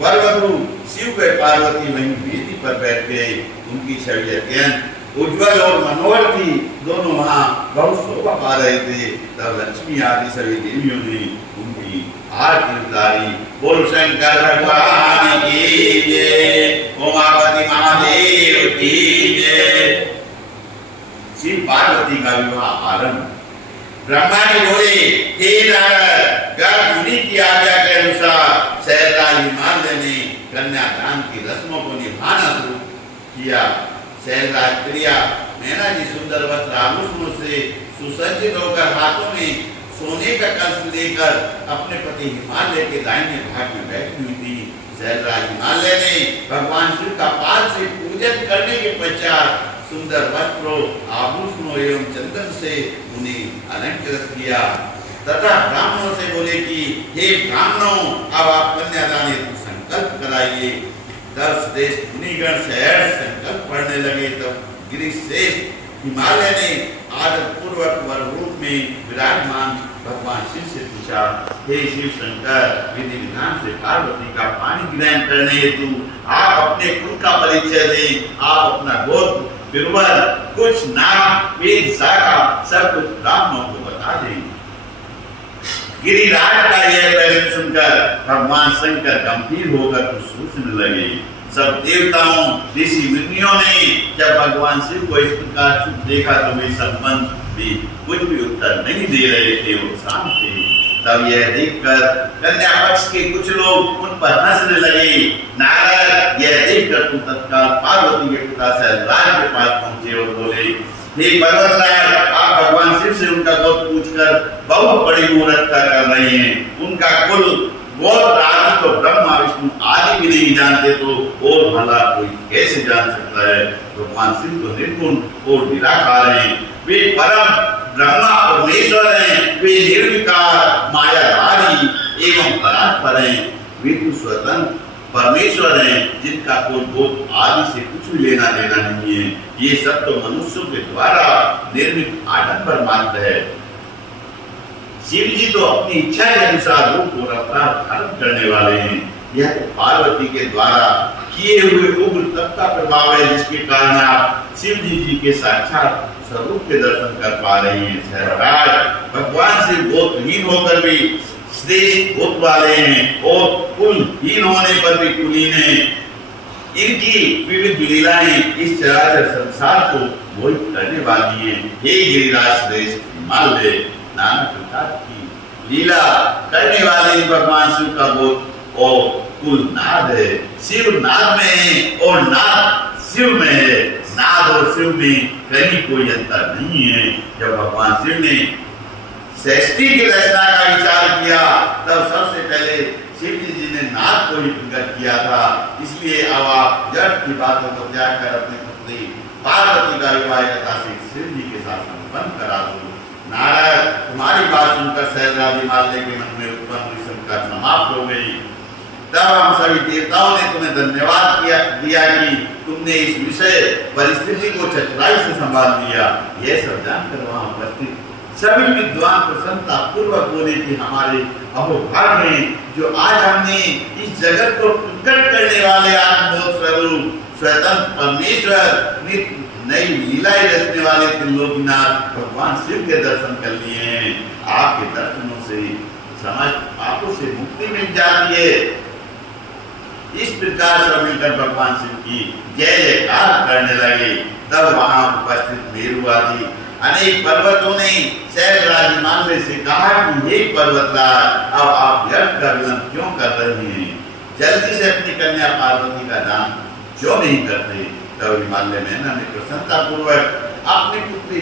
वरवधु शिव व पार्वती वहीं वेदी पर बैठ गए। उनकी छवि अत्यंत उज्जवल और मनोहर थी। दोनों वहां बहुत शोभा पा रहे थे। तब लक्ष्मी आदि सभी देवियों ने उनकी आरती उतारी। बोल शंकर भगवान की जय, उमापति महादेव की जय। शिव पार्वती का विवाह आरंभ। ब्रह्मा जी बोले, हे नारद, गर्भ मुनि की आज्ञा के अनुसार सहजराज हिमालय ने कन्यादान की रस्मों को निभाना शुरू किया। सहजराज प्रिया नैना जी सुंदर वस्त्र आभूषणों से सुसज्जित होकर हाथों में सोने का कलश लेकर अपने पति हिमालय के दाहिने भाग में बैठी हुई थी। सहजराज हिमालय ने भगवान शिव का पाद से पूजन करने के पश्चात सुंदर वस्त्रों, आभूषणों एवं चंदन से उन्हें अलंकृत किया तथा ब्राह्मणों से बोले कि हे ब्राह्मणों, अब आप कन्यादान हेतु संकल्प कराइए। तब श्रेष्ठ मुनिगण सहर्ष संकल्प पढ़ने लगे। तब गिरिश्रेष्ठ हिमालय ने आदर पूर्वक वर रूप में विराजमान भगवान शिव से पूछा, हे शिव शंकर, विधि विधान से पार्वती का पानी ग्रहण करने हेतु आप अपने कुल का परिचय दें। आप अपना गोत्र, विरवर, कुछ नाम, वेद, शाखा सब कुछ ब्राह्मणों को बता दें। गिरिराज का यह प्रश्न सुनकर भगवान शंकर गंभीर होकर कुछ सोचने लगे। सब देवताओं, ऋषि मुनियों ने जब भगवान शिव को इस प्रकार चुप देखा तो वे संबंध भी कुछ भी उत्तर नहीं दे रहे थे और शांत थे। तब यह देखकर कन्या पक्ष के कुछ लोग उन पर हंसने लगे। नारद, यह देखकर तुम तत्काल पार्वती के पिता सहजराज के पास पहुंचे और बोले, हे पर्वतराज, आप भगवान शिव से उनका गोत्र पूछकर बहुत बड़ी मूर्खता कर रहे हैं। उनका कुल, गोत्र आदि तो ब्रह्मा विष्णु आदि भी नहीं जानते, तो और भला कोई कैसे जान सकता है। भगवान शिव तो निर्गुण और निराकार हैं। वे परम ब्रह्मा परमेश्वर हैं। वे निर्विकार, मायाधारी एवं परात्पर हैं। वे तो स्वतंत्र परमेश्वर हैं, जिनका कोई गोत्र आदि से कुछ भी लेना देना नहीं है। ये सब तो मनुष्यों के द्वारा निर्मित आडंबर मात्र है। शिव जी तो अपनी इच्छा के अनुसार रूप और अवतार धारण करने वाले हैं। यह तो पार्वती के द्वारा किए हुए उग्र तप का प्रभाव है, जिसके कारण आप शिव जी के साक्षात स्वरूप के दर्शन कर पा रहे हैं। सहजराज, भगवान शिव गोत्रहीन होकर भी श्रेष्ठ गोत्र वाले हैं और कुलहीन होने पर भी कुलीन हैं। इनकी विविध लीलाएं इस चराचर संसार को मोहित करने वाली हैं। हे गिरिराज श्रेष्ठ हिमालय, नाना प्रकार की लीला करने वाले भगवान शिव का गोत्र और कुल नाद है। शिव नाद में है और नाद शिव में है। नाद और शिव में कहीं कोई अंतर नहीं है। जब भगवान शिव ने सृष्टि की रचना का विचार किया तब सबसे पहले शिव जी ने नाद को ही प्रकट किया था। इसलिए अब आप जट की बातों को त्याग कर अपनी पुत्री पार्वती का विवाह यथा शिव जी के साथ संपन्न करा दो। नारद, तुम्हारी बात सुनकर सहजराज हिमालय के मन में उत्पन्न हुई शंका समाप्त हो गई। तब हम सभी देवताओं ने तुम्हें धन्यवाद दिया कि तुमने इस विषय परिस्थिति को चतुराई से संभाल लिया। यह सब जानकर वहां उपस्थित सभी विद्वान प्रसन्नता पूर्वक बोले कि हमारे अहोभाग्य हैं जो आज हमने इस जगत को प्रकट करने वाले आत्मबोध स्वरूप स्वतंत्र परमेश्वर, नई लीलाएं रचने वाले त्रिलोकीनाथ भगवान शिव के दर्शन कर लिए हैं। आपके दर्शनों से समस्त पापों से मुक्ति मिल जाती है। इस प्रकार सब मिलकर भगवान शिव की जय जयकार करने लगे। तब वहां उपस्थित मेरु आदि अनेक पर्वतों ने सहजराज हिमालय से कहा कि हे पर्वतराज, अब आप व्यर्थ का विलंब क्यों कर रहे हैं? जल्दी से अपनी कन्या पार्वती का दान क्यों नहीं करते? तब हिमालय मैना ने प्रसन्नता पूर्वक अपनी पुत्री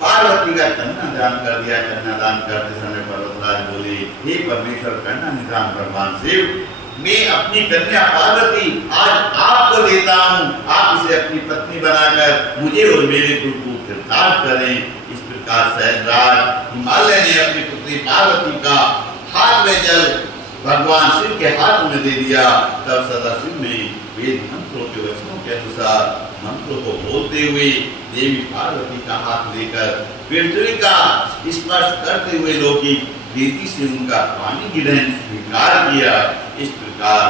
पार्वती का कन्यादान कर दिया। कन्यादान करते समय पर्वतराज बोले, हे परमेश्वर कन्या निधान भगवान शिव, मैं अपनी कन्या पार्वती आज आपको देता हूँ। आप इसे अपनी पत्नी बनाकर मुझे और मेरे कुल को कृतार्थ करें। इस प्रकार सहजराज हिमालय ने अपनी पुत्री पार्वती का हाथ में जल भगवान शिव के हाथ में दे दिया। तब सदाशिव ने वेद मंत्रों के वचनों के अनुसार मंत्रों को बोलते हुए देवी पार्वती का हाथ लेकर पृथ्वी का स्पर्श करते हुए लौकिक रीति से उनका पानी ग्रहण स्वीकार किया। इस प्रकार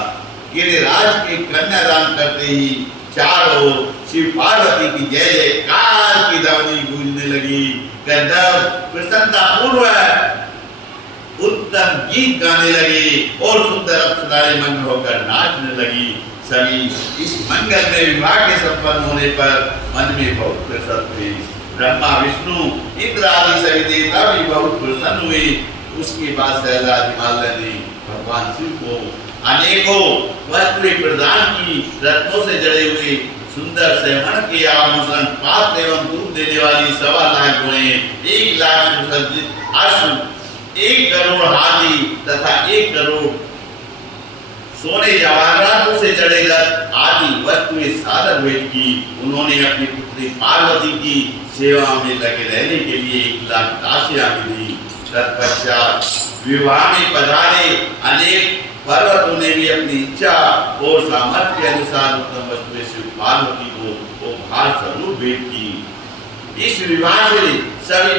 गिरिराज के कन्यादान करते ही चारों ओर शिव पार्वती की जय जयकार की ध्वनि गूंजने लगी। गंधर्व प्रसन्नता पूर्वक उत्तम गीत गाने लगी और सुंदर अप्सराएं मग्न होकर नाचने लगी। सभी इस मंगलमय विवाह के संपन्न होने पर मन में बहुत प्रसन्न हुए। ब्रह्मा विष्णु इंद्र आदि सभी देवता भी बहुत प्रसन्न हुए। उसके बाद सहजाद हिमालय ने भगवान शिव को अनेकों वस्तुएं प्रदान की। रत्नों से जड़े हुए सुंदर सेवन के आभूषण, पात्र एवं दूध देने वाली 1.25 लाख घोड़े, 1 लाख सुसज्जित अश्व, 1 करोड़ हाथी तथा 1 करोड़ सोने जवाहरातों से जड़े रथ आदि वस्तुएं सादर भेंट की। उन्होंने अपनी पुत्री पार्वती की सेवा में लगे रहने के लिए 1 लाख दासियां भी दी। तत्पश्चात विवाह में पधारे अनेक पर्वतों ने भी अपनी इच्छा और सामर्थ्य के अनुसार उत्तम वस्तुएं शिव पार्वती को उपहार स्वरूप भेंट की। इस विवाह से सभी